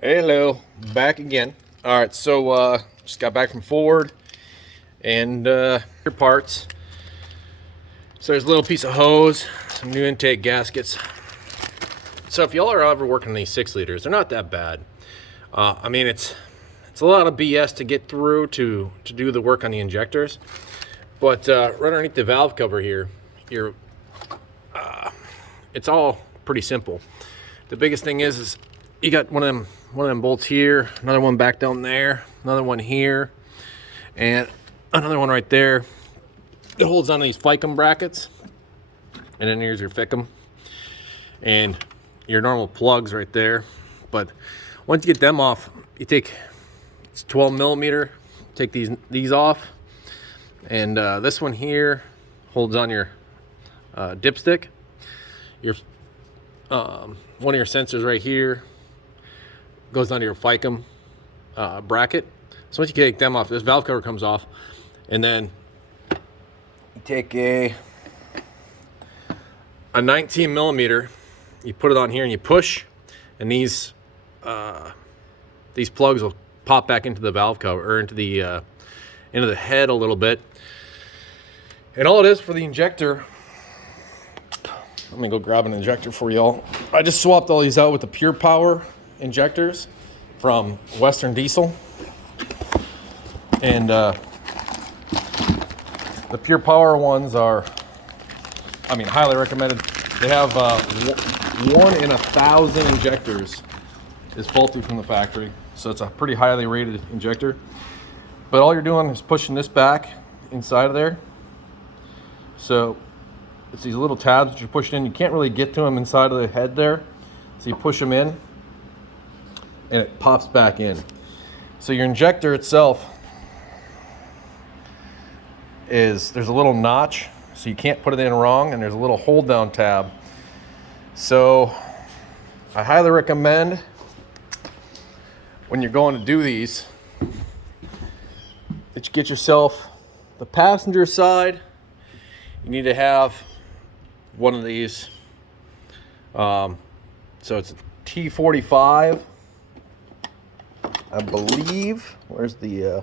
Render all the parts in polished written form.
Hello, back again. All right, so just got back from Ford and your parts. So there's a little piece of hose, some new intake gaskets. So if y'all are ever working on these 6 liters, they're not that bad. I mean, it's a lot of BS to get through to do the work on the injectors. But right underneath the valve cover here, it's all pretty simple. The biggest thing is you got one of them bolts here, another one back down there, another one here, and another one right there. It holds on to these ficum brackets, and then here's your ficum and your normal plugs right there. But once you get them off, you take, it's 12 millimeter, take these off, and this one here holds on your dipstick. Your one of your sensors right here goes onto your ficum bracket. So once you take them off, this valve cover comes off, and then you take a 19 millimeter, you put it on here and you push, and these plugs will pop back into the valve cover, or into the head a little bit. And all it is for the injector, let me go grab an injector for y'all. I just swapped all these out with the Pure Power injectors from Western Diesel. And the Pure Power ones are, I mean, highly recommended. They have 1 in 1,000 injectors is faulty from the factory. So it's a pretty highly rated injector. But all you're doing is pushing this back inside of there. So it's these little tabs that you're pushing in. You can't really get to them inside of the head there. So you push them in and it pops back in. So your injector itself there's a little notch, so you can't put it in wrong, and there's a little hold down tab. So I highly recommend when you're going to do these that you get yourself the passenger side. You need to have one of these. So it's a T45, I believe. Where's the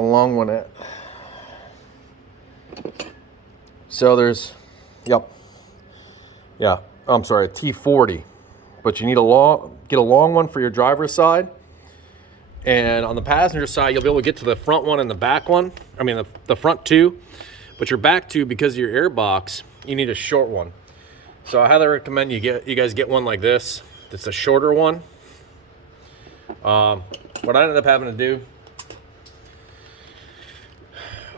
long one at? So there's, yep, yeah. I'm sorry, a T40, but you need get a long one for your driver's side. And on the passenger side, you'll be able to get to the front one and the back one. I mean, the front two, but your back two, because of your air box, you need a short one. So I highly recommend you guys get one like this. It's a shorter one. What I ended up having to do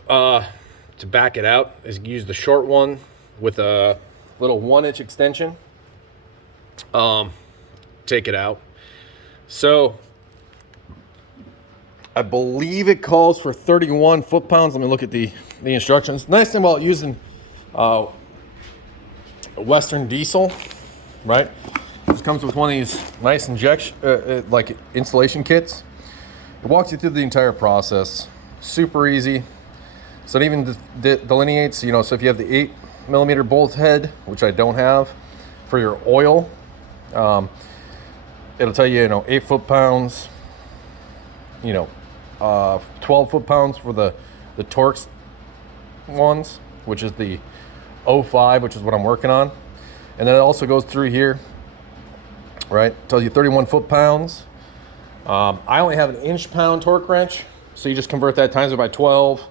to back it out is use the short one with a little 1-inch extension. Take it out. So I believe it calls for 31 foot-pounds. Let me look at the instructions. Nice thing about using Western Diesel, right? This comes with one of these nice injection, like installation kits. It walks you through the entire process. Super easy. So it even delineates, you know, so if you have the 8 millimeter bolt head, which I don't have, for your oil, it'll tell you, 8 foot-pounds, 12 foot-pounds for the Torx ones, which is the 05, which is what I'm working on. And then it also goes through here, right? Tells you 31 foot-pounds. I only have an inch-pound torque wrench, so you just convert that, times it by 12,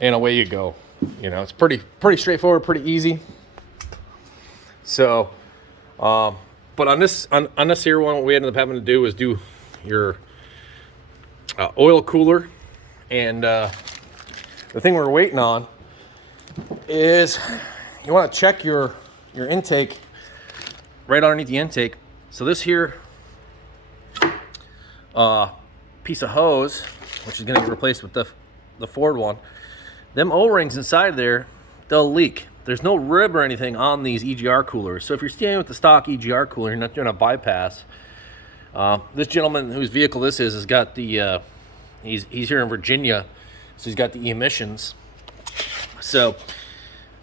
and away you go. It's pretty straightforward, pretty easy. So, but on this here one, what we ended up having to do was do your oil cooler, and the thing we're waiting on is you want to check your intake right underneath the intake. So this here piece of hose, which is going to get replaced with the Ford one, them O-rings inside there, they'll leak. There's no rib or anything on these EGR coolers. So if you're staying with the stock EGR cooler, you're not doing a bypass. This gentleman whose vehicle this is has got the he's here in Virginia, so he's got the emissions. So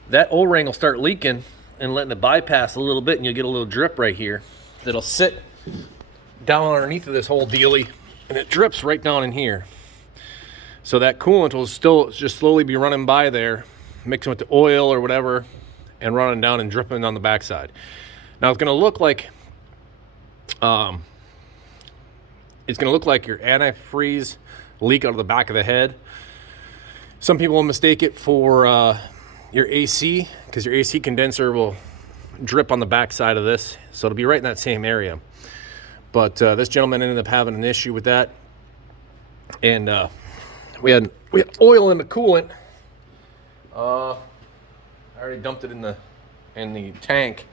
that O-ring will start leaking and letting it bypass a little bit, and you'll get a little drip right here. that'll sit down underneath of this whole dealie, and it drips right down in here. So that coolant will still just slowly be running by there, mixing with the oil or whatever, and running down and dripping on the backside. Now it's going to look like your antifreeze leak out of the back of the head. Some people will mistake it for your AC, because your AC condenser will drip on the backside of this, so it'll be right in that same area. But this gentleman ended up having an issue with that, and we had oil in the coolant. I already dumped it in the tank,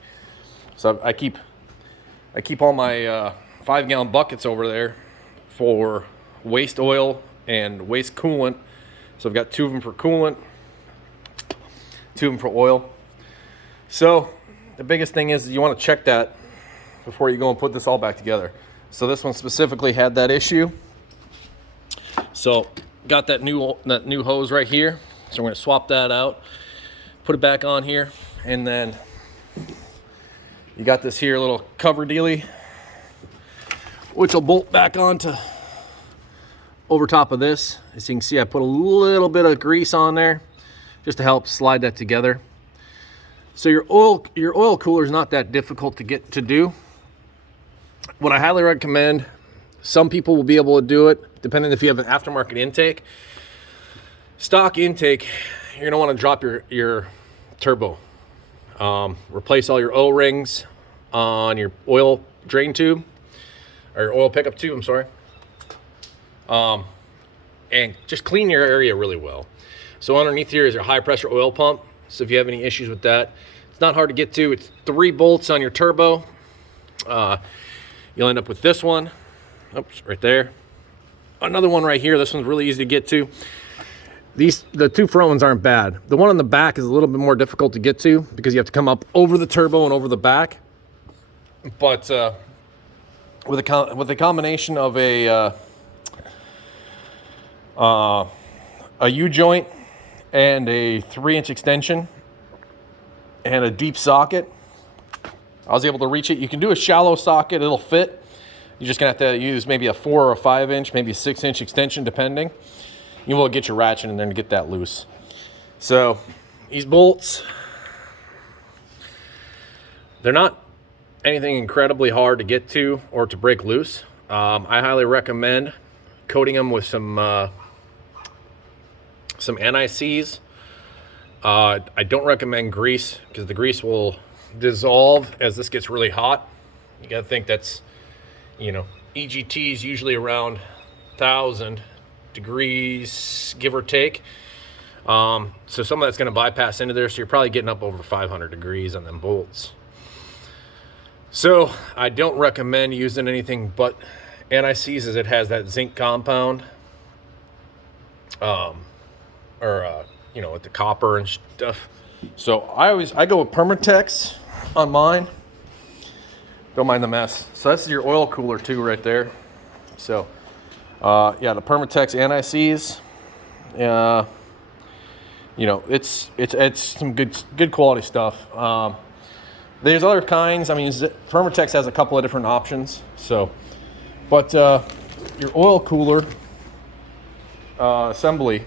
so I keep all my 5-gallon buckets over there for waste oil and waste coolant. So I've got 2 of them for coolant, 2 of them for oil. So the biggest thing is you want to check that before you go and put this all back together. So this one specifically had that issue. So got that new hose right here. So we're going to swap that out, put it back on here, and then you got this here little cover dealie, which will bolt back onto over top of this. As you can see, I put a little bit of grease on there just to help slide that together. So your oil cooler is not that difficult to get to do. What I highly recommend, some people will be able to do it depending if you have an aftermarket intake. Stock intake, you're gonna want to drop your turbo. Replace all your O-rings on your oil drain tube, or your oil pickup tube, I'm sorry. And just clean your area really well. So underneath here is your high pressure oil pump. So if you have any issues with that, it's not hard to get to. It's 3 bolts on your turbo. You'll end up with this one. Oops, right there. Another one right here. This one's really easy to get to. The 2 front ones aren't bad. The one on the back is a little bit more difficult to get to because you have to come up over the turbo and over the back. But with a combination of a U-joint and a 3-inch extension and a deep socket, I was able to reach it. You can do a shallow socket, it'll fit. You're just gonna have to use maybe a 4 or a 5-inch, maybe a 6-inch extension, depending. You will get your ratchet in there to get that loose. So these bolts, they're not anything incredibly hard to get to or to break loose. I highly recommend coating them with some anti-seize. I don't recommend grease because the grease will dissolve as this gets really hot. You gotta think that's, EGT is usually around 1,000 degrees, give or take. So some of that's gonna bypass into there, so you're probably getting up over 500 degrees on them bolts. So I don't recommend using anything but anti-seize, as it has that zinc compound, with the copper and stuff. So I go with Permatex on mine. Don't mind the mess. So that's your oil cooler too, right there. So yeah, the Permatex anti-seize. It's some good quality stuff. There's other kinds. I mean, Permatex has a couple of different options. So, but your oil cooler assembly,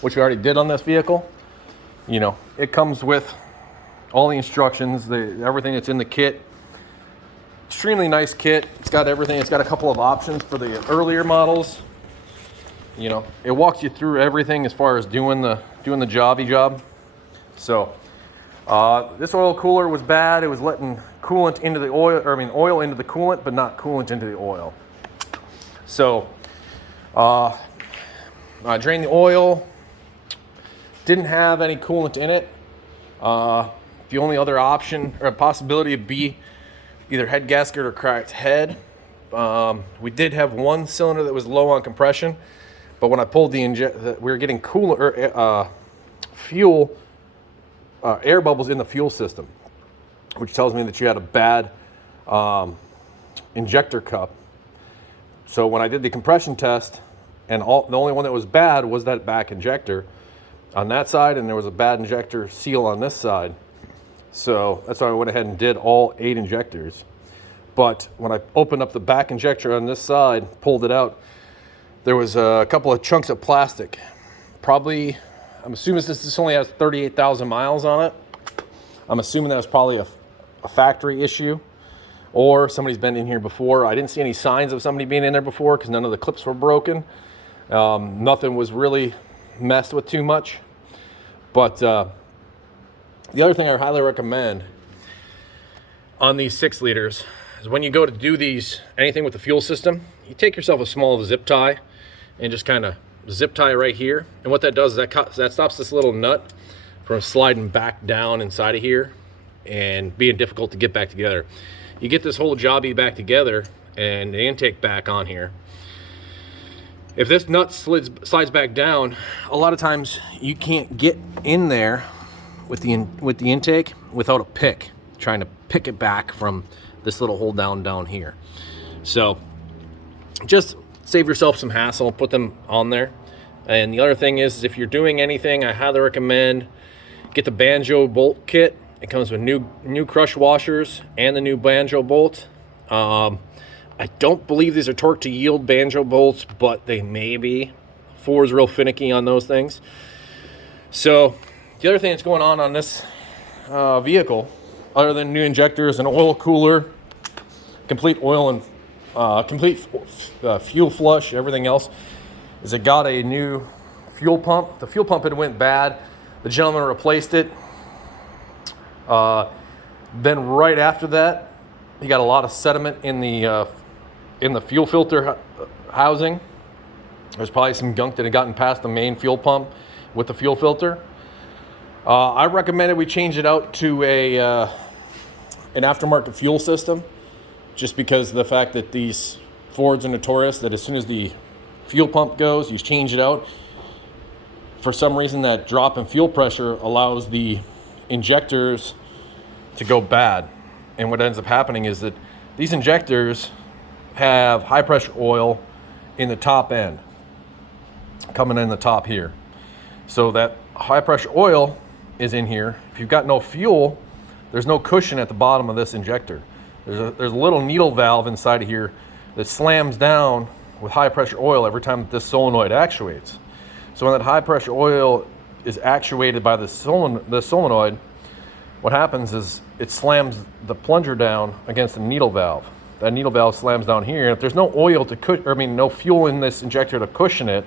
which we already did on this vehicle, it comes with all the instructions, everything that's in the kit. Extremely nice kit. It's got everything. It's got a couple of options for the earlier models. It walks you through everything as far as doing the job. So this oil cooler was bad. It was letting coolant into the oil, oil into the coolant, but not coolant into the oil. So I drained the oil. Didn't have any coolant in it. The only other option or possibility would be either head gasket or cracked head. We did have one cylinder that was low on compression, but when I pulled we were getting fuel, air bubbles in the fuel system, which tells me that you had a bad injector cup. So when I did the compression test, and the only one that was bad was that back injector on that side, and there was a bad injector seal on this side. So that's why I went ahead and did all 8 injectors. But when I opened up the back injector on this side, pulled it out, there was a couple of chunks of plastic. Probably, I'm assuming this only has 38,000 miles on it. I'm assuming that was probably a factory issue, or somebody's been in here before. I didn't see any signs of somebody being in there before because none of the clips were broken. Nothing was really messed with too much. But the other thing I highly recommend on these 6 liters is when you go to do anything with the fuel system, you take yourself a small zip tie and just kind of zip tie right here. And what that does is that stops this little nut from sliding back down inside of here and being difficult to get back together. You get this whole jobby back together and the intake back on here. If this nut slides back down, a lot of times you can't get in there with the intake without a pick, trying to pick it back from this little hole down here. So just save yourself some hassle, put them on there. And the other thing is if you're doing anything, I highly recommend get the banjo bolt kit. It comes with new crush washers and the new banjo bolt. I don't believe these are torque to yield banjo bolts, but they may be. Ford's real finicky on those things. So the other thing that's going on this vehicle, other than new injectors, an oil cooler, complete oil and complete fuel flush, everything else, is it got a new fuel pump. The fuel pump had went bad. The gentleman replaced it. Then right after that, he got a lot of sediment in the fuel filter housing. There's probably some gunk that had gotten past the main fuel pump with the fuel filter. I recommended we change it out to an aftermarket fuel system, just because of the fact that these Fords are notorious that as soon as the fuel pump goes, you change it out. For some reason, that drop in fuel pressure allows the injectors to go bad. And what ends up happening is that these injectors have high pressure oil in the top end, coming in the top here. So that high pressure oil is in here. If you've got no fuel, there's no cushion at the bottom of this injector. There's a little needle valve inside of here that slams down with high pressure oil every time that this solenoid actuates. So when that high pressure oil is actuated by the solenoid, what happens is it slams the plunger down against the needle valve. That needle valve slams down here, and if there's no oil no fuel in this injector to cushion it,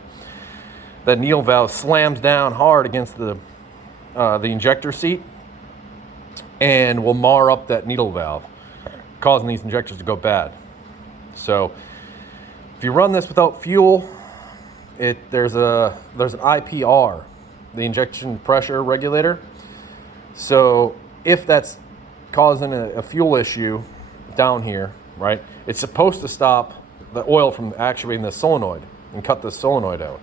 that needle valve slams down hard against the injector seat and will mar up that needle valve, causing these injectors to go bad. So if you run this without fuel, there's an IPR, the injection pressure regulator. So if that's causing a fuel issue down here, right, it's supposed to stop the oil from actuating the solenoid and cut the solenoid out.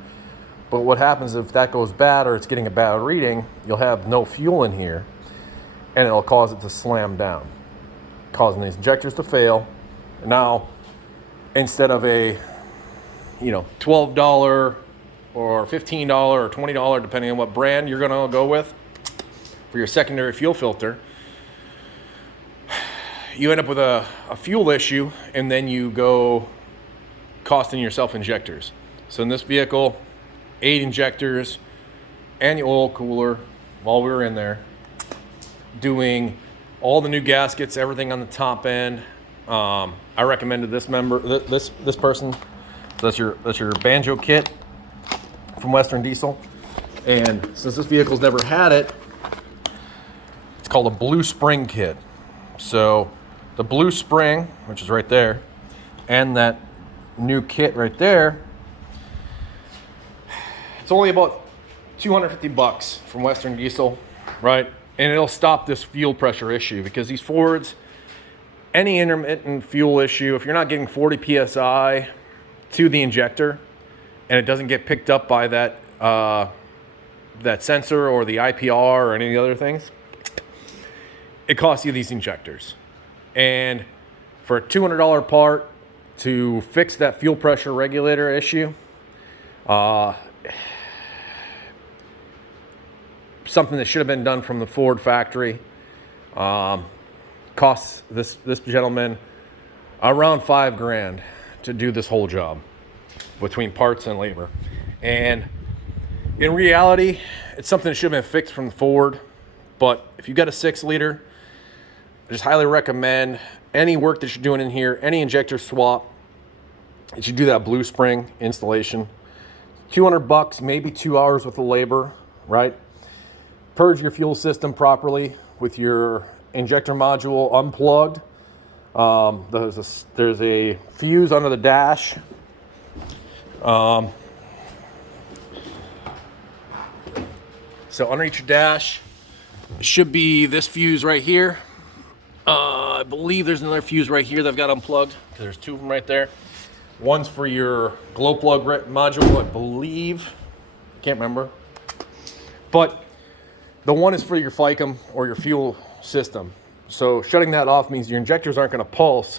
But what happens if that goes bad or it's getting a bad reading, you'll have no fuel in here and it'll cause it to slam down, causing these injectors to fail. Now, instead of a $12 or $15 or $20, depending on what brand you're going to go with for your secondary fuel filter, you end up with a fuel issue, and then you go costing yourself injectors. So in this vehicle, 8 injectors and the oil cooler while we were in there, doing all the new gaskets, everything on the top end. I recommended this person. So that's your banjo kit from Western Diesel. And since this vehicle's never had it, it's called a blue spring kit. So the blue spring, which is right there, and that new kit right there, it's only about $250 from Western Diesel, right? And it'll stop this fuel pressure issue, because these Fords, any intermittent fuel issue, if you're not getting 40 PSI to the injector and it doesn't get picked up by that sensor or the IPR or any of the other things, it costs you these injectors. And for a $200 part to fix that fuel pressure regulator issue, something that should have been done from the Ford factory, costs this gentleman around 5 grand to do this whole job between parts and labor. And in reality, it's something that should have been fixed from Ford. But if you've got a 6-liter, I just highly recommend any work that you're doing in here, any injector swap, you should do that blue spring installation. $200, maybe 2 hours with the labor, right? Purge your fuel system properly with your injector module unplugged. There's a fuse under the dash. So underneath your dash should be this fuse right here. I believe there's another fuse right here that I've got unplugged. There's 2 of them right there. One's for your glow plug module, I believe. I can't remember. But the one is for your FICM or your fuel system. So shutting that off means your injectors aren't going to pulse,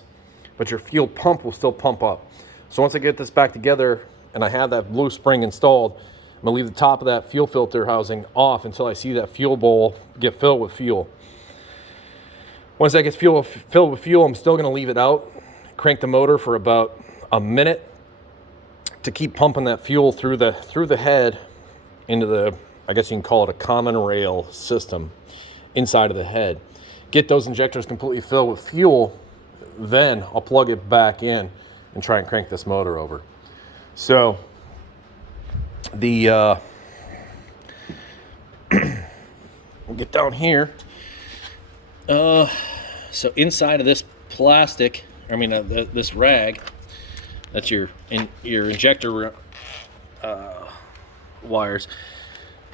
but your fuel pump will still pump up. So once I get this back together and I have that blue spring installed, I'm going to leave the top of that fuel filter housing off until I see that fuel bowl get filled with fuel. Once that gets filled with fuel, I'm still going to leave it out, crank the motor for about a minute to keep pumping that fuel through the head into the, I guess you can call it a common rail system inside of the head. Get those injectors completely filled with fuel, then I'll plug it back in and try and crank this motor over. So we'll get down here. So inside of this plastic, this rag, that's your injector wires.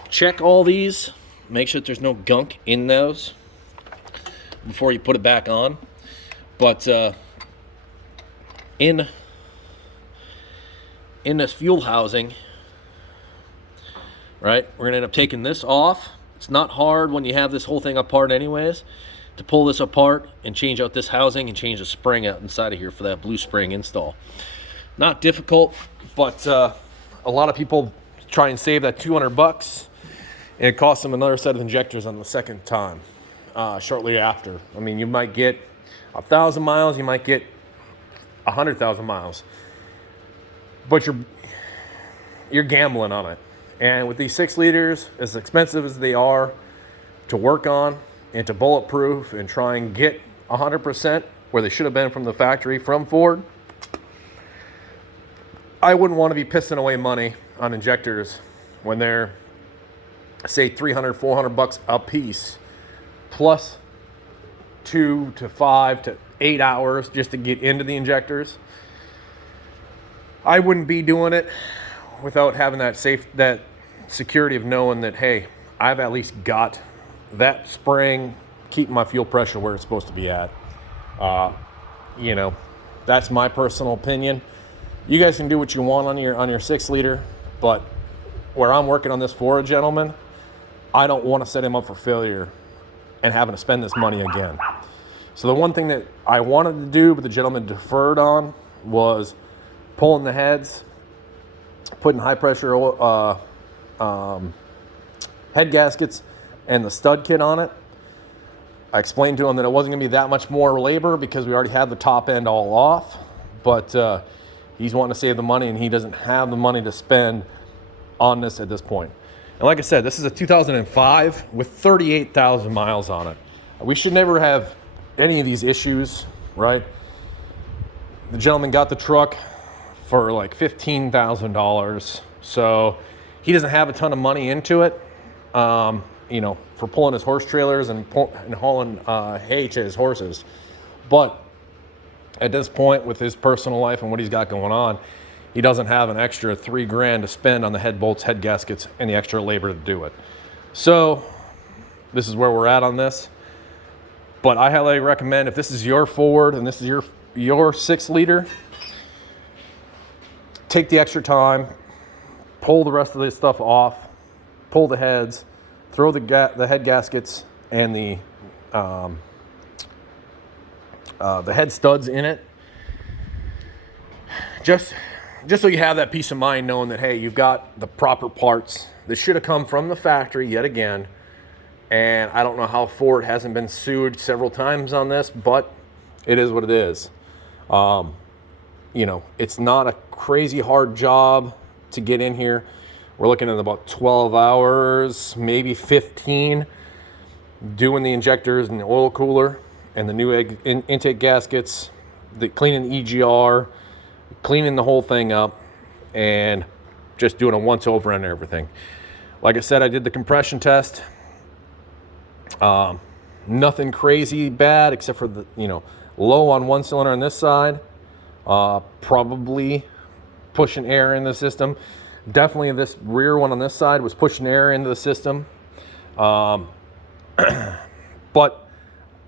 Check all these. Make sure that there's no gunk in those before you put it back on. But in this fuel housing, right, we're gonna end up taking this off. It's not hard when you have this whole thing apart anyways, to pull this apart and change out this housing and change the spring out inside of here for that blue spring install. Not difficult, but a lot of people try and save that $200, and it costs them another set of injectors on the second time, shortly after. I mean, you might get 1,000 miles, you might get 100,000 miles, but you're gambling on it. And with these 6 liters, as expensive as they are to work on and to bulletproof and try and get 100% where they should have been from the factory from Ford, I wouldn't want to be pissing away money on injectors when they're, say, $300, $400 a piece, plus 2 to 5 to 8 hours just to get into the injectors. I wouldn't be doing it without having that security of knowing that, hey, I've at least got that spring keeping my fuel pressure where it's supposed to be at. That's my personal opinion. You guys can do what you want on your 6 liter, but where I'm working on this for a gentleman, I don't want to set him up for failure and having to spend this money again. So the one thing that I wanted to do, but the gentleman deferred on, was pulling the heads, putting high pressure head gaskets and the stud kit on it. I explained to him that it wasn't going to be that much more labor because we already had the top end all off, but he's wanting to save the money and he doesn't have the money to spend on this at this point. And like I said, this is a 2005 with 38,000 miles on it. We should never have any of these issues, right? The gentleman got the truck for like $15,000, so he doesn't have a ton of money into it, for pulling his horse trailers and hauling hay to his horses. But at this point, with his personal life and what he's got going on, he doesn't have an extra $3 grand to spend on the head bolts, head gaskets, and the extra labor to do it. So this is where we're at on this. But I highly recommend, if this is your Ford and this is your 6 liter, take the extra time, pull the rest of this stuff off, pull the heads, throw the head gaskets and the head studs in it. Just so you have that peace of mind knowing that, hey, you've got the proper parts. This should have come from the factory yet again. And I don't know how Ford hasn't been sued several times on this, but it is what it is. You know, it's not a crazy hard job to get in here. We're looking at about 12 hours, maybe 15, doing the injectors and the oil cooler and the new intake gaskets, cleaning the EGR, cleaning the whole thing up, and just doing a once over on everything. Like I said, I did the compression test. Nothing crazy bad except for the, you know, low on one cylinder on this side. Probably pushing air in the system. Definitely this rear one on this side was pushing air into the system. But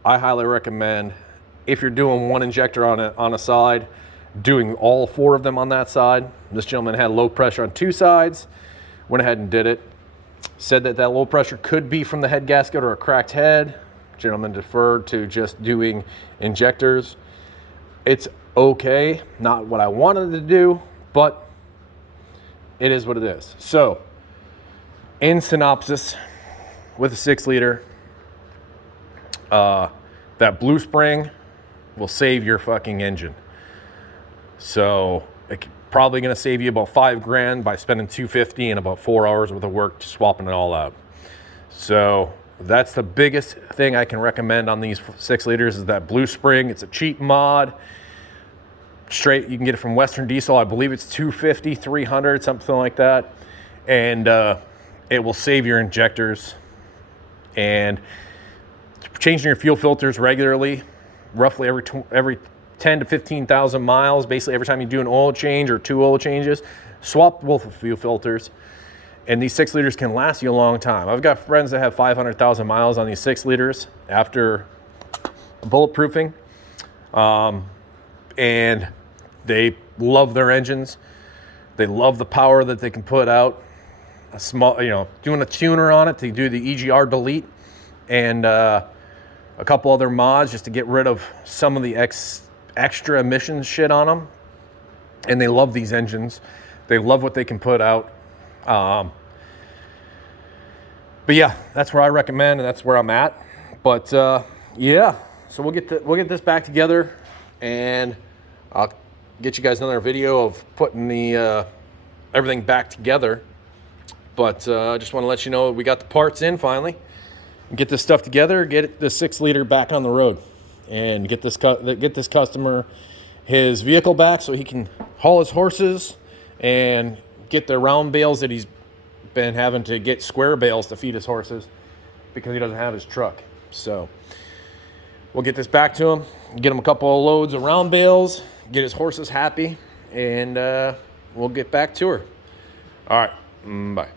I highly recommend, if you're doing one injector on a side, doing all 4 of them on that side. This gentleman had low pressure on 2 sides, went ahead and did it. Said that low pressure could be from the head gasket or a cracked head. Gentleman deferred to just doing injectors. It's okay, not what I wanted to do, but it is what it is. So, in synopsis, with a 6-liter, that blue spring will save your fucking engine. So, it's probably going to save you about $5,000 by spending $250 and about 4 hours worth of work swapping it all out. So, that's the biggest thing I can recommend on these 6-liters is that blue spring. It's a cheap mod. Straight, you can get it from Western Diesel. I believe it's $250, $300, something like that. And it will save your injectors. And changing your fuel filters regularly, roughly every 10 to 15,000 miles, basically every time you do an oil change or 2 oil changes, swap both fuel filters. And these 6-liters can last you a long time. I've got friends that have 500,000 miles on these 6-liters after bulletproofing. And they love their engines. They love the power that they can put out. A small, you know, doing a tuner on it to do the EGR delete and a couple other mods just to get rid of some of the extra emissions shit on them. And they love these engines. They love what they can put out. But yeah, that's where I recommend, and that's where I'm at. But yeah, so we'll get this back together, and I'll get you guys another video of putting the everything back together. But I just want to let you know we got the parts in finally. Get this stuff together, get the 6-liter back on the road, and get this customer his vehicle back so he can haul his horses and get the round bales that he's been having to get square bales to feed his horses because he doesn't have his truck. So we'll get this back to him, get him a couple of loads of round bales, get his horses happy, and we'll get back to her. All right, bye.